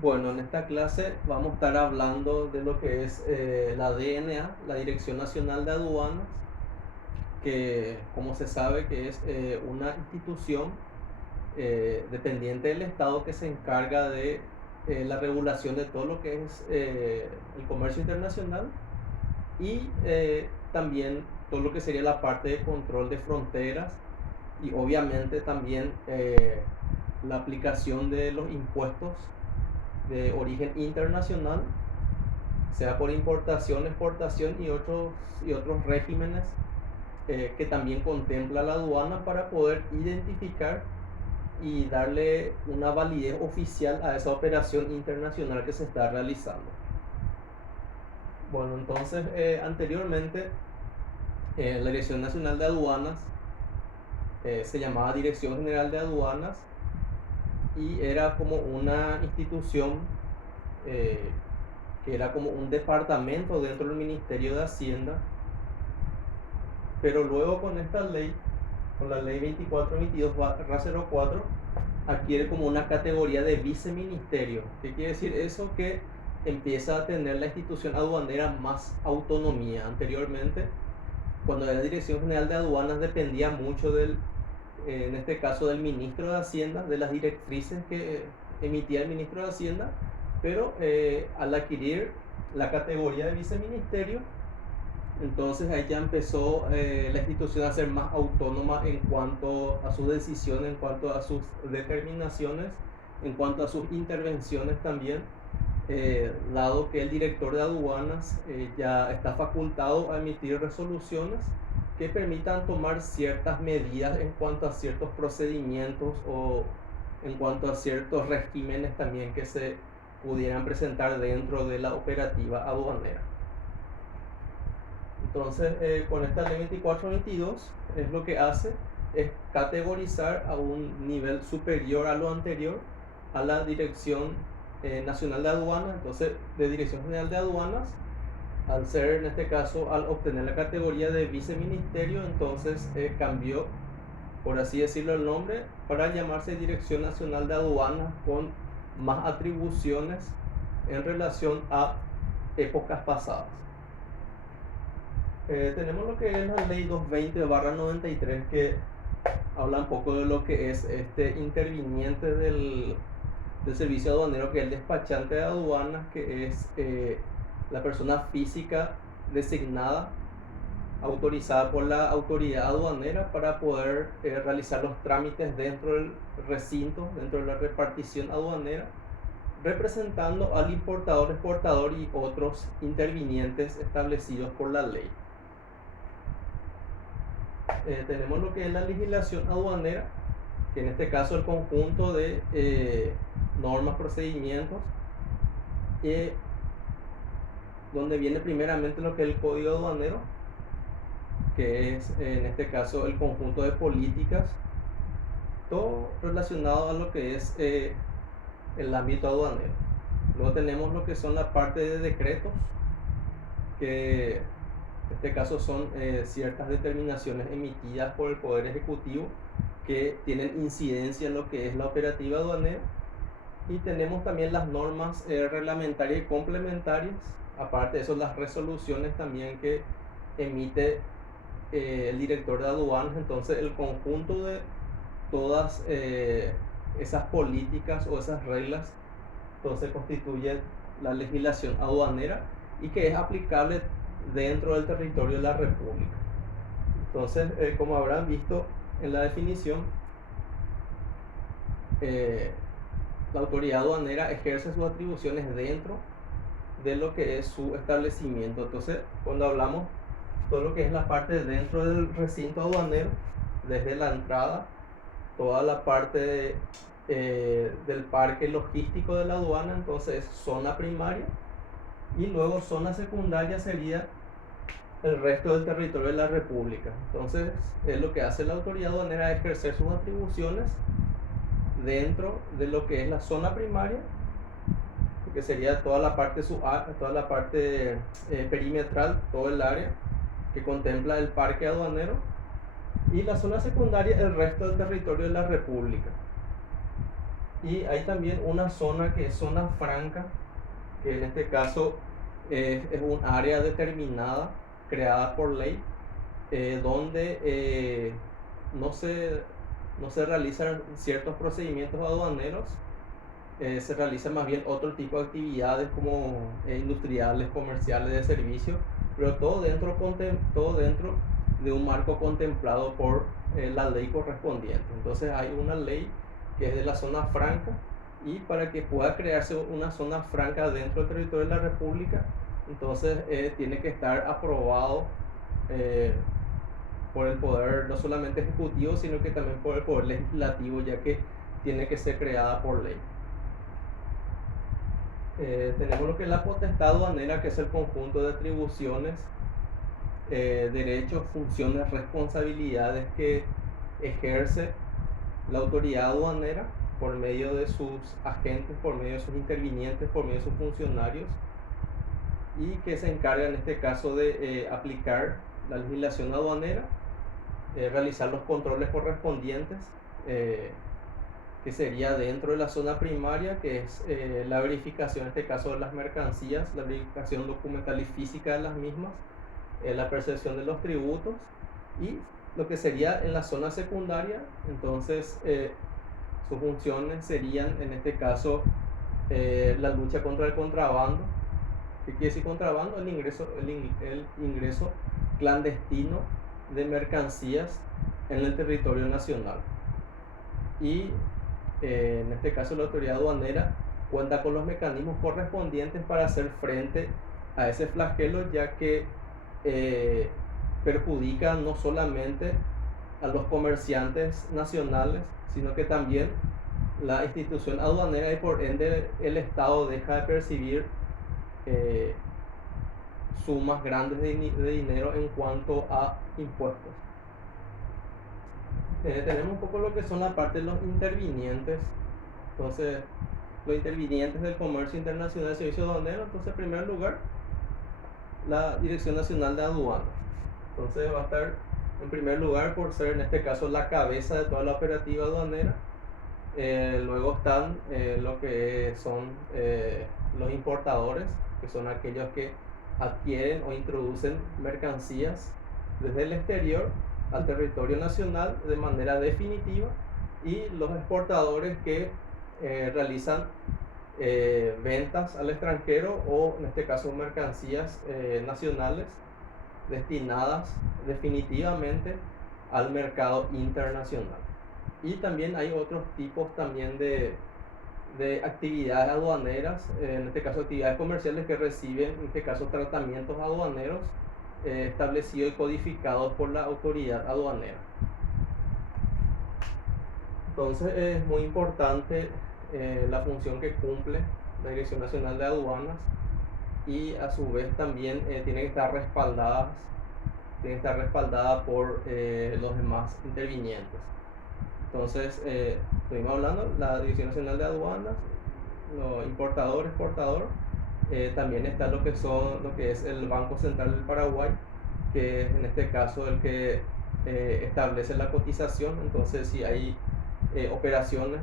Bueno, en esta clase vamos a estar hablando de lo que es la DNA, la Dirección Nacional de Aduanas, que como se sabe que es una institución dependiente del Estado que se encarga de la regulación de todo lo que es el comercio internacional y también todo lo que sería la parte de control de fronteras y obviamente también la aplicación de los impuestos de origen internacional, sea por importación, exportación y otros regímenes que también contempla la aduana para poder identificar y darle una validez oficial a esa operación internacional que se está realizando. Bueno, entonces anteriormente la Dirección Nacional de Aduanas se llamaba Dirección General de Aduanas y era como una institución eh, que era como un departamento dentro del Ministerio de Hacienda, pero luego con esta ley, con la ley 2422/04, adquiere como una categoría de viceministerio. ¿Qué quiere decir eso? Que empieza a tener la institución aduanera más autonomía. Anteriormente, cuando era Dirección General de Aduanas, dependía mucho en este caso del ministro de Hacienda, de las directrices que emitía el ministro de Hacienda, pero al adquirir la categoría de viceministerio, entonces ahí ya empezó la institución a ser más autónoma en cuanto a sus decisiones, en cuanto a sus determinaciones, en cuanto a sus intervenciones también, dado que el director de aduanas ya está facultado a emitir resoluciones que permitan tomar ciertas medidas en cuanto a ciertos procedimientos o en cuanto a ciertos regímenes también que se pudieran presentar dentro de la operativa aduanera. Entonces, con esta ley 2422 es lo que hace es categorizar a un nivel superior a lo anterior a la Dirección Nacional de Aduanas. Entonces, de Dirección General de Aduanas, al ser en este caso, al obtener la categoría de viceministerio, entonces cambió, por así decirlo, el nombre para llamarse Dirección Nacional de Aduanas, con más atribuciones en relación a épocas pasadas. Tenemos lo que es la ley 220/93, que habla un poco de lo que es este interviniente del servicio aduanero, que es el despachante de aduanas, que es la persona física designada, autorizada por la autoridad aduanera para poder realizar los trámites dentro del recinto, dentro de la repartición aduanera, representando al importador, exportador y otros intervinientes establecidos por la ley. Tenemos lo que es la legislación aduanera, que en este caso el conjunto de normas, procedimientos, donde viene primeramente lo que es el código aduanero, que es en este caso el conjunto de políticas, todo relacionado a lo que es el ámbito aduanero. Luego tenemos lo que son la parte de decretos, que en este caso son ciertas determinaciones emitidas por el Poder Ejecutivo que tienen incidencia en lo que es la operativa aduanera. Y tenemos también las normas reglamentarias y complementarias, aparte de eso las resoluciones también que emite el director de aduanas. Entonces el conjunto de todas esas políticas o esas reglas, entonces constituye la legislación aduanera y que es aplicable dentro del territorio de la República. Entonces, como habrán visto en la definición, la autoridad aduanera ejerce sus atribuciones dentro de lo que es su establecimiento. Entonces, cuando hablamos todo lo que es la parte dentro del recinto aduanero, desde la entrada, toda la parte del parque logístico de la aduana, entonces es zona primaria, y luego zona secundaria sería el resto del territorio de la República. Entonces, es lo que hace la autoridad aduanera, es ejercer sus atribuciones dentro de lo que es la zona primaria, que sería toda la parte toda la parte perimetral, todo el área que contempla el parque aduanero, y la zona secundaria el resto del territorio de la República. Y hay también una zona que es zona franca, que en este caso es un área determinada creada por ley, donde no se, no se realizan ciertos procedimientos aduaneros, se realizan más bien otro tipo de actividades como industriales, comerciales, de servicio, pero todo dentro de un marco contemplado por la ley correspondiente. Entonces hay una ley que es de la zona franca, y para que pueda crearse una zona franca dentro del territorio de la República, entonces tiene que estar aprobado eh, por el poder no solamente ejecutivo, sino que también por el poder legislativo, ya que tiene que ser creada por ley. Tenemos lo que es la potestad aduanera, que es el conjunto de atribuciones, derechos, funciones, responsabilidades que ejerce la autoridad aduanera por medio de sus agentes, por medio de sus intervinientes, por medio de sus funcionarios, y que se encarga en este caso de aplicar la legislación aduanera, realizar los controles correspondientes, que sería dentro de la zona primaria, que es la verificación, en este caso, de las mercancías, la verificación documental y física de las mismas, la percepción de los tributos, y lo que sería en la zona secundaria, entonces sus funciones serían, en este caso, la lucha contra el contrabando. ¿Qué quiere decir contrabando? El ingreso clandestino de mercancías en el territorio nacional. Y en este caso la autoridad aduanera cuenta con los mecanismos correspondientes para hacer frente a ese flagelo, ya que perjudica no solamente a los comerciantes nacionales, sino que también la institución aduanera, y por ende el Estado deja de percibir sumas grandes de dinero en cuanto a impuestos. Tenemos un poco lo que son la parte de los intervinientes. Entonces, los intervinientes del comercio internacional y servicio aduanero, entonces en primer lugar la Dirección Nacional de Aduanas. Entonces va a estar en primer lugar por ser en este caso la cabeza de toda la operativa aduanera. Luego están lo que son los importadores, que son aquellos que adquieren o introducen mercancías desde el exterior al territorio nacional de manera definitiva, y los exportadores que realizan ventas al extranjero, o en este caso mercancías nacionales destinadas definitivamente al mercado internacional. Y también hay otros tipos también de actividades aduaneras, en este caso actividades comerciales que reciben, en este caso, tratamientos aduaneros establecidos y codificados por la autoridad aduanera. Entonces es muy importante la función que cumple la Dirección Nacional de Aduanas, y a su vez también tiene que estar respaldada por los demás intervinientes. Entonces, estuvimos hablando la Dirección Nacional de Aduanas, los importador, exportador. También está lo que es el Banco Central del Paraguay, que es en este caso el que establece la cotización. Entonces, si hay operaciones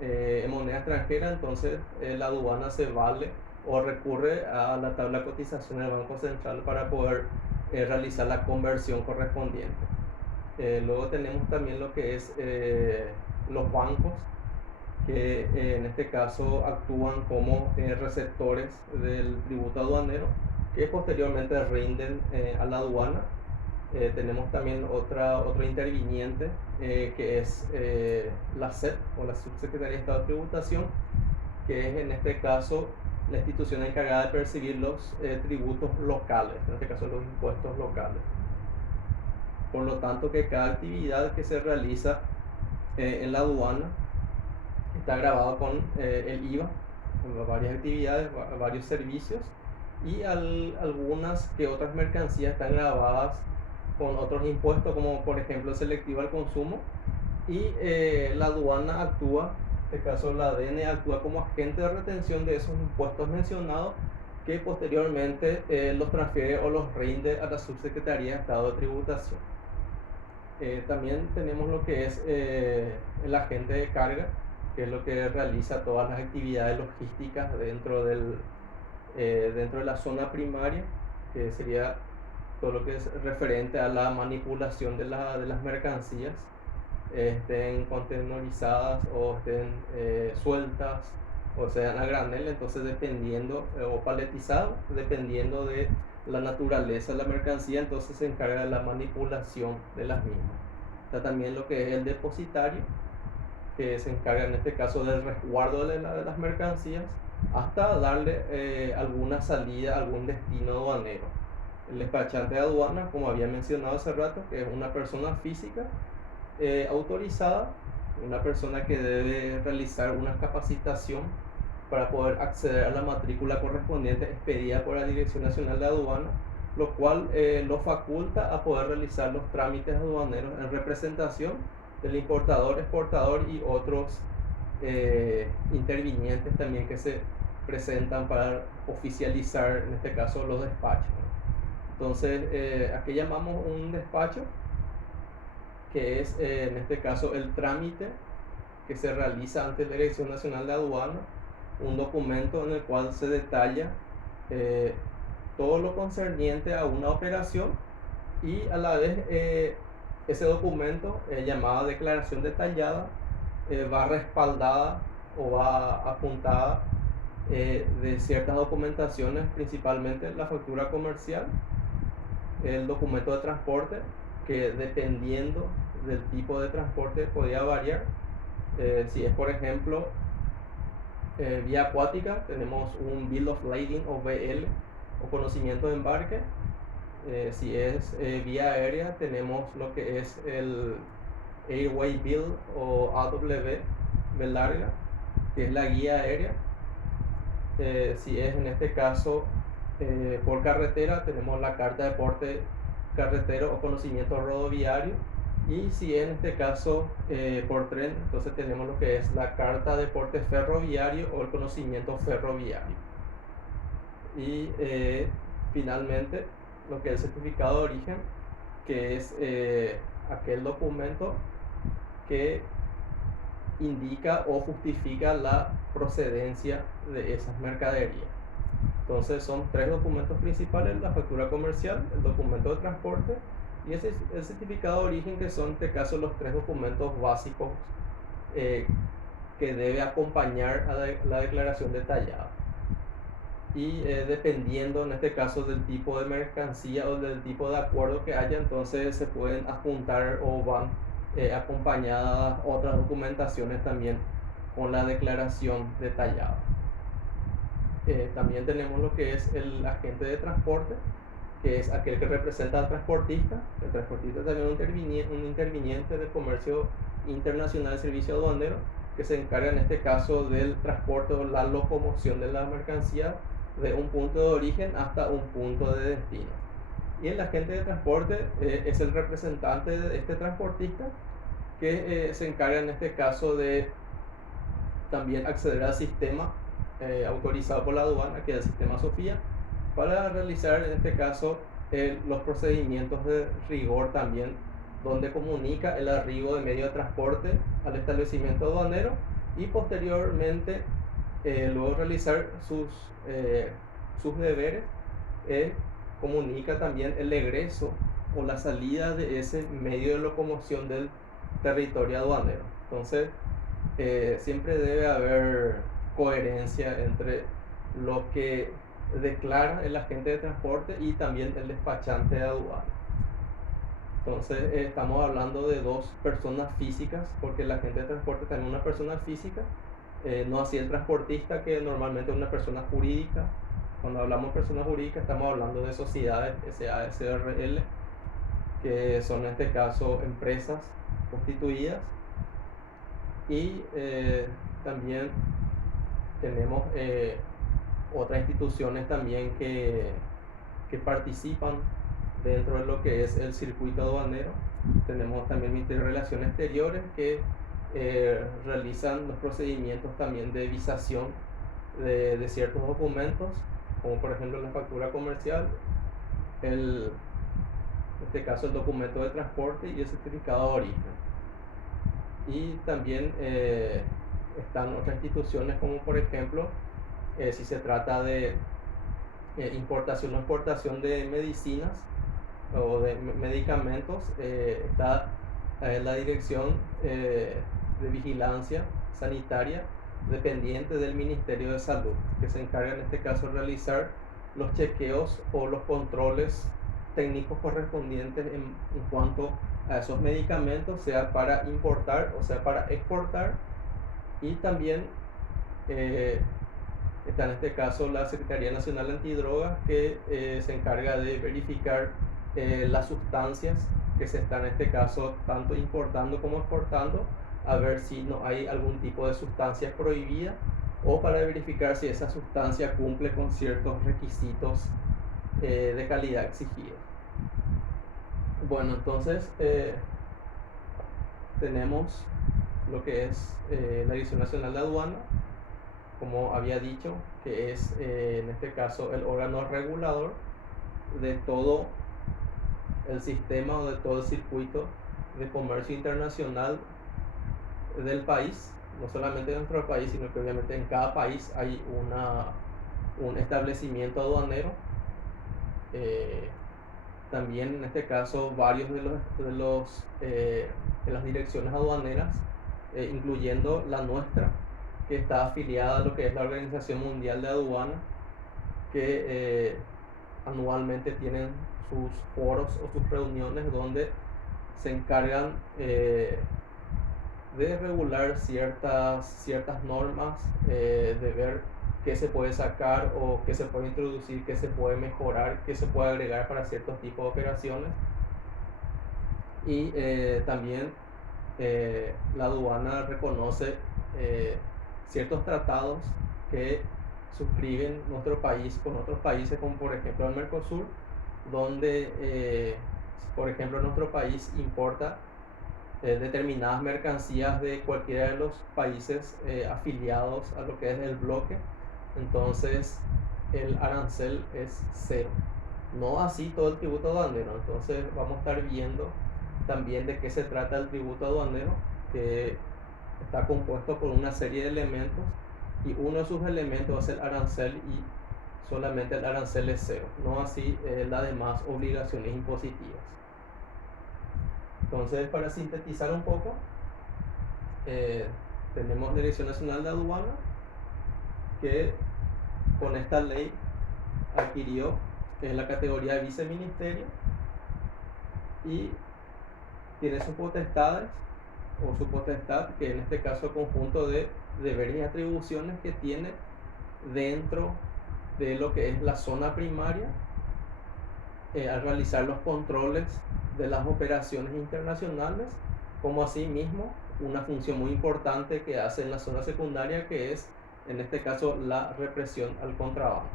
en moneda extranjera, entonces la aduana se vale o recurre a la tabla de cotización del Banco Central para poder realizar la conversión correspondiente. Luego tenemos también lo que es los bancos, que en este caso actúan como receptores del tributo aduanero, que posteriormente rinden a la aduana. Tenemos también otro interviniente, que es la SED, o la Subsecretaría de Estado de Tributación, que es en este caso la institución encargada de percibir los tributos locales, en este caso los impuestos locales. Por lo tanto, que cada actividad que se realiza en la aduana está grabado con el IVA, varias actividades, varios servicios, y algunas que otras mercancías están grabadas con otros impuestos, como por ejemplo el selectivo al consumo, y la aduana actúa, en este caso la ADN actúa como agente de retención de esos impuestos mencionados, que posteriormente los transfiere o los rinde a la Subsecretaría de Estado de Tributación. También tenemos lo que es el agente de carga, que es lo que realiza todas las actividades logísticas dentro de la zona primaria, que sería todo lo que es referente a la manipulación de las mercancías, estén contenerizadas o estén sueltas o sean a granel. Entonces dependiendo, o paletizadas, dependiendo de la naturaleza de la mercancía, entonces se encarga de la manipulación de las mismas. Está también lo que es el depositario, que se encarga en este caso del resguardo de las mercancías hasta darle alguna salida, algún destino aduanero. El despachante de aduana, como había mencionado hace rato, que es una persona física autorizada, una persona que debe realizar una capacitación para poder acceder a la matrícula correspondiente expedida por la Dirección Nacional de Aduana, lo cual lo faculta a poder realizar los trámites aduaneros en representación del importador, exportador y otros intervinientes también que se presentan para oficializar, en este caso, los despachos. Entonces, aquí llamamos un despacho, que es en este caso el trámite que se realiza ante la Dirección Nacional de Aduana, un documento en el cual se detalla todo lo concerniente a una operación, y a la vez ese documento llamado declaración detallada va respaldada o va apuntada de ciertas documentaciones, principalmente la factura comercial, el documento de transporte, que dependiendo del tipo de transporte podría variar. Si es, por ejemplo, vía acuática, tenemos un Bill of Lading o BL, o conocimiento de embarque. Si es vía aérea, tenemos lo que es el Airway Bill o AW B larga, que es la guía aérea. Si es en este caso por carretera, tenemos la carta de porte carretero o conocimiento rodoviario. Y si en este caso por tren, entonces tenemos lo que es la carta de porte ferroviario o el conocimiento ferroviario. Y finalmente lo que es el certificado de origen, que es aquel documento que indica o justifica la procedencia de esas mercaderías. Entonces son tres documentos principales: la factura comercial, el documento de transporte y el certificado de origen, que son en este caso los tres documentos básicos que debe acompañar a la declaración detallada. Y dependiendo en este caso del tipo de mercancía o del tipo de acuerdo que haya, entonces se pueden adjuntar o van acompañadas otras documentaciones también con la declaración detallada. También tenemos lo que es el agente de transporte, que es aquel que representa al transportista. El transportista también es un interviniente del comercio internacional de servicio aduanero, que se encarga en este caso del transporte o la locomoción de la mercancía de un punto de origen hasta un punto de destino. Y el agente de transporte es el representante de este transportista, que se encarga en este caso de también acceder al sistema autorizado por la aduana, que es el sistema Sofía, para realizar en este caso los procedimientos de rigor también, donde comunica el arribo de medio de transporte al establecimiento aduanero, y posteriormente luego realizar sus deberes, comunica también el egreso o la salida de ese medio de locomoción del territorio aduanero. Entonces siempre debe haber coherencia entre lo que declara el agente de transporte y también el despachante de aduana. Entonces estamos hablando de dos personas físicas, porque el agente de transporte también es una persona física, no así el transportista, que normalmente es una persona jurídica. Cuando hablamos de personas jurídicas estamos hablando de sociedades SASRL, que son en este caso empresas constituidas. Y también tenemos otras instituciones también que participan dentro de lo que es el circuito aduanero. Tenemos también Ministerio de Relaciones Exteriores, que realizan los procedimientos también de visación de ciertos documentos, como por ejemplo la factura comercial, en este caso el documento de transporte y el certificado de origen. Y también están otras instituciones como por ejemplo, si se trata de importación o exportación de medicinas o de medicamentos, está la Dirección de Vigilancia Sanitaria dependiente del Ministerio de Salud, que se encarga en este caso de realizar los chequeos o los controles técnicos correspondientes en cuanto a esos medicamentos, sea para importar o sea para exportar. Y también está en este caso la Secretaría Nacional Antidrogas, que se encarga de verificar las sustancias que se están en este caso tanto importando como exportando, a ver si no hay algún tipo de sustancia prohibida o para verificar si esa sustancia cumple con ciertos requisitos de calidad exigidos. Bueno, entonces tenemos lo que es la Dirección Nacional de Aduana, como había dicho, que es en este caso el órgano regulador de todo el sistema o de todo el circuito de comercio internacional del país, no solamente de nuestro país, sino que obviamente en cada país hay un establecimiento aduanero. También en este caso varios de las direcciones aduaneras, incluyendo la nuestra, que está afiliada a lo que es la Organización Mundial de Aduana, que anualmente tienen sus foros o sus reuniones donde se encargan de regular ciertas normas, de ver qué se puede sacar o qué se puede introducir, qué se puede mejorar, qué se puede agregar para ciertos tipos de operaciones. Y también la aduana reconoce ciertos tratados que suscriben nuestro país con otros países, como por ejemplo el Mercosur, donde por ejemplo nuestro país importa determinadas mercancías de cualquiera de los países afiliados a lo que es el bloque. Entonces el arancel es cero, no así todo el tributo aduanero. Entonces vamos a estar viendo también de qué se trata el tributo aduanero, que está compuesto por una serie de elementos y uno de sus elementos va a ser el arancel, y solamente el arancel es cero, no así las demás obligaciones impositivas. Entonces, para sintetizar un poco, tenemos la Dirección Nacional de Aduana, que con esta ley adquirió la categoría de viceministerio y tiene sus potestades o su potestad, que en este caso es conjunto de deberes y atribuciones que tiene dentro de lo que es la zona primaria, al realizar los controles de las operaciones internacionales, como asimismo una función muy importante que hace en la zona secundaria, que es en este caso la represión al contrabando.